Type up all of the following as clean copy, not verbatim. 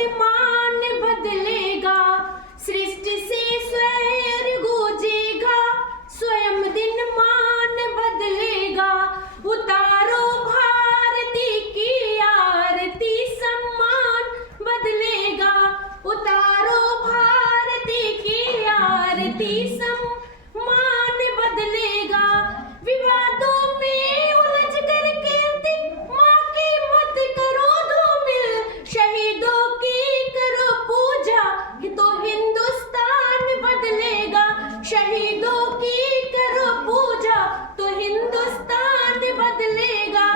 दिन मान बदलेगा, सृष्टि से स्वर गूंजेगा, स्वयं दिन मान बदलेगा। उतारो भारती की आरती, सम्मान बदलेगा। उतारो भारती की आरती, सम्मान बदलेगा। विवादों में उलझ कर कीर्ति माँ की मत करो धूमिल, शहीदों की करो पूजा, तो हिंदुस्तान बदलेगा। शहीदों की करो पूजा, तो हिंदुस्तान बदलेगा।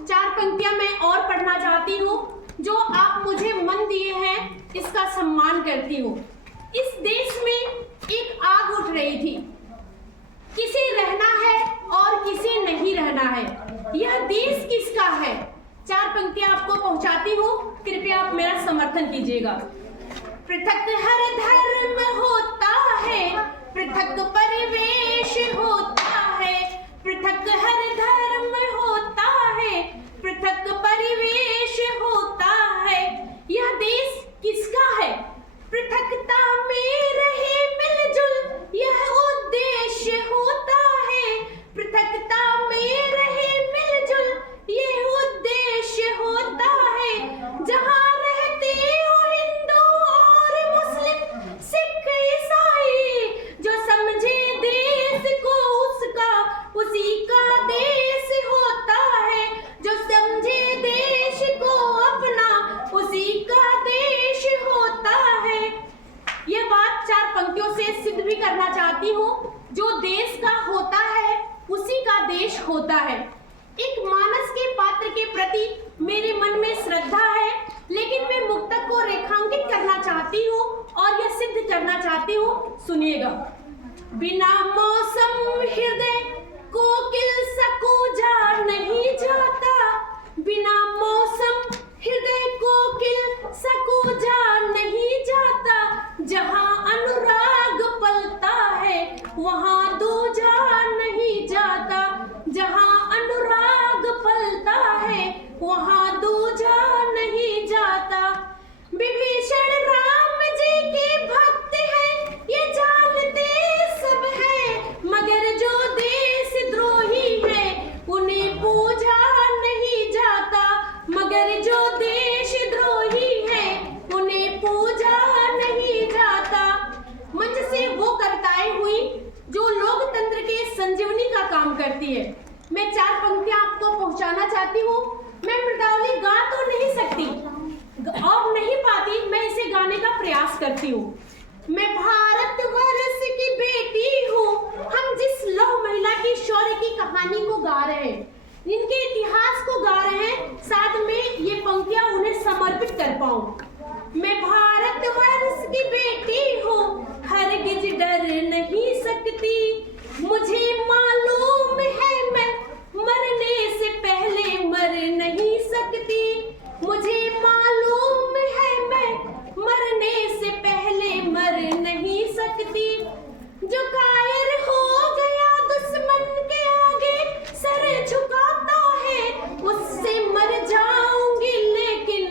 चार पंक्तियां मैं और पढ़ना चाहती हूँ। जो आप मुझे मन दिए हैं इसका सम्मान करती हूँ। इस देश में एक आग उठ रही थी, किसे रहना है और किसे नहीं रहना है, यह देश किसका है। चार पंक्तियां आपको पहुंचाती हूँ, कृपया आप मेरा समर्थन कीजिएगा। पृथक हर धर्म होता है, पृथक परिवेश होता है, पृथक हर धर्म होता है, पृथक परिवेश होता है। यह देश किसका है। पृथकता में रहे मिलजुल, यह उद्देश्य होता है। पृथकता में रहे मिलजुल, यह उद्देश्य होता है। जहाँ रहते हो हिंदू और मुस्लिम, सिख ईसाई, जो समझे देश को उसका, उसी का देश होता है। जो समझे देश को अपना, उसी का देश होता है। यह बात चार पंक्तियों से सिद्ध भी करना चाहती हूँ। जो देश का होता है उसी का देश होता है। एक मानस के पात्र के प्रति मेरे मन में श्रद्धा है, लेकिन मैं मुक्तक को रेखांकित करना चाहती हूँ और यह सिद्ध करना चाहती हूँ। सुनिएगा। बिना मौसम हृदय कोकिल सकूजा नहीं जाता, बिना मौसम हृदय कोकिल सकूजा नहीं जाता। जहाँ अनुराग पलता है वहाँ दूजा नहीं जाता, जहाँ अनुराग पलता है वहाँ दूजा नहीं जाता। विभीषण राम जी के भक्त हैं, ये जानते सब हैं, मगर जो देशद्रोही है उन्हें पूजा नहीं जाता, मगर जो देशद्रोही है उन्हें पूजा नहीं जाता। मंच से वो कविताएं हुई जो लोकतंत्र के संजीवनी का काम करती है। मैं चार पंक्तियां आपको पहुंचाना चाहती हूँ। मैं मृदावली गा तो नहीं सकती और नहीं पाती, मैं इसे गाने का प्रयास करती हूँ। मैं भारत वर्ष की बेटी हूँ, हम जिस लौह महिला की शौर्य की कहानी को गा रहे हैं, इनके इतिहास को गा रहे हैं, साथ में ये पंक्तियां उन्हें समर्पित कर पाऊं। मैं भारत वर्ष की बेटी हूँ, हरगिज डर नहीं सकती, मुझे मालूम है मैं मरने से पहले मर नहीं सकती, मुझे मालूम है मैं मरने से पहले मर नहीं सकती। जो कायर हो गया दुश्मन के आगे सर झुकाता है, उससे मर जाऊंगी लेकिन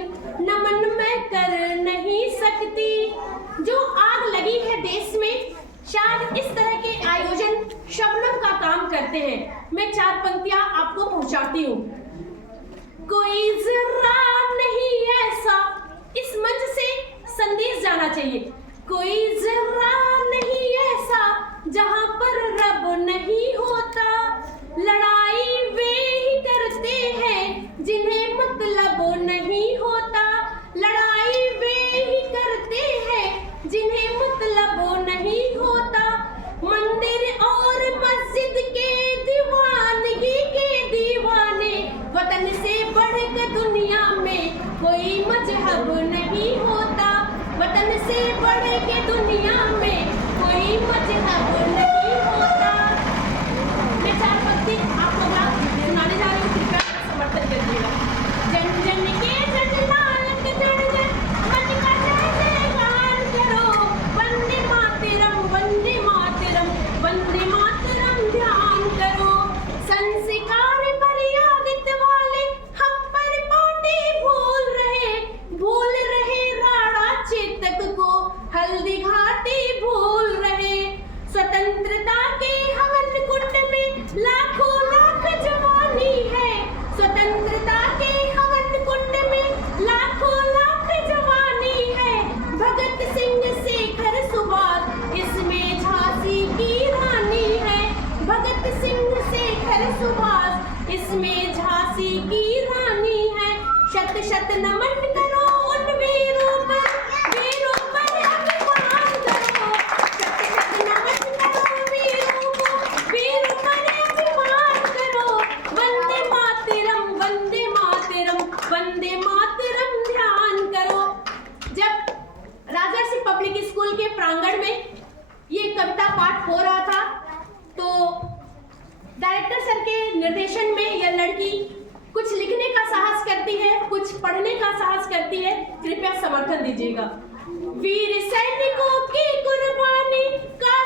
नमन मैं कर नहीं सकती। जो आग लगी है देश में, शायद इस तरह के आयोजन शबनम का काम करते हैं। मैं चार पंक्तियां आपको पहुंचाती हूँ। कोई जरा नहीं ऐसा, इस मंच से संदेश जाना चाहिए। कोई जरा नहीं ऐसा जहां पर रब नहीं होता, लड़ाई वे ही करते हैं जिन्हें मतलब नहीं होता, लड़ाई वे ही करते हैं जिन्हें मतलब नहीं होता। मंदिर और मस्जिद के दीवानगी के दीवाने, वतन से बढ़कर दुनिया में कोई मजहब नहीं होता, वतन से बढ़कर दुनिया में कोई मजहब नहीं होता। मैं चार पंक्ति आपको सुनाने जा रही हूँ, कृपया समर्थन करिएगा। जन जन के जननायक जन जन मन का जय जयकार करो, वंदे मातरम वंदे मातरम वंदे मातरम ध्यान करो। संस्कार मर्यादित वाले हम पर पार्टी भूल रहे नमन करो उन वीरों पर अभिमान करो। शत शत नमन करो वीरों को, वीरों पर अभिमान करो। वंदे मातरम, वंदे मातरम, वंदे मातरम ध्यान करो। जब राजर्षि पब्लिक स्कूल के प्रांगण में ये कविता पाठ हो रहा था तो डायरेक्टर सर के निर्देशन में यह लड़की कुछ लिखने का साहस करती है, कुछ पढ़ने का साहस करती है। कृपया समर्थन दीजिएगा। वीर सैनिकों की कुर्बानी का